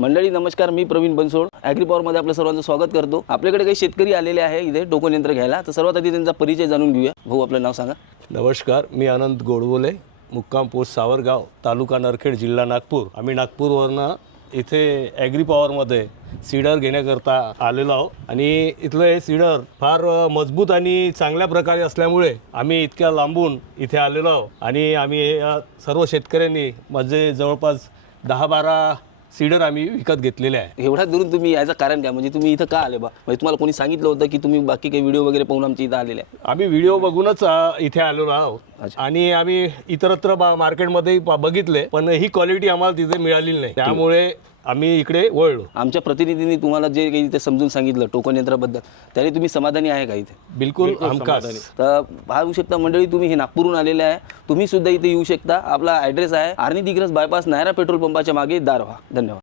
मंडळी नमस्कार, मी प्रवीण बनसोड ॲग्री पॉवरमध्ये आपलं सर्वांचं स्वागत करतो। आपल्याकडे काही शेतकरी आलेले आहे इथे टोकन यंत्र घ्यायला, तर सर्वात आधी त्यांचा परिचय जाणून घेऊया। भाऊ आपलं नाव सांगा। नमस्कार, मी अनंत गोडबोले, मुक्काम पोस्ट सावरगाव, तालुका नरखेड, जिल्हा नागपूर। आम्ही नागपूरवरनं इथे ॲग्री पॉवरमध्ये सीडर घेण्याकरता आलेलो आहोत आणि इथलं हे सीडर फार मजबूत आणि चांगल्या प्रकारे असल्यामुळे आम्ही इतक्या लांबून इथे आलेलो आहोत आणि आम्ही सर्व शेतकऱ्यांनी म्हणजे जवळपास 10-12 सीडर आम्ही विकत घेतलेले आहे। एवढ्या दुरून तुम्ही याचं कारण काय, म्हणजे तुम्ही इथं का आले बा? म्हणजे तुम्हाला कोणी सांगितलं होतं की तुम्ही बाकी काही व्हिडिओ वगैरे पाहून आमच्या इथं आलेले आहे? आम्ही व्हिडिओ बघूनच इथे आलेलो आहोत आणि आम्ही इतरत्र मार्केटमध्ये बघितले, पण ही क्वालिटी आम्हाला तिथे मिळालेली नाही, त्यामुळे आम्ही इकडे वळलो। आमच्या प्रतिनिधींनी तुम्हाला जे काही इथे समजून सांगितलं टोकन यंत्राबद्दल, त्याने तुम्ही समाधानी आहे का इथे? बिलकुल हमखास। तर पाहू शकता मंडळी, तुम्ही हे नागपूरहून आलेले आहे, तुम्ही सुद्धा इथे येऊ शकता। आपला ॲड्रेस आहे आर्नी दिग्रस बायपास नायरा पेट्रोल पंपाच्या मागे दारव्हा। धन्यवाद।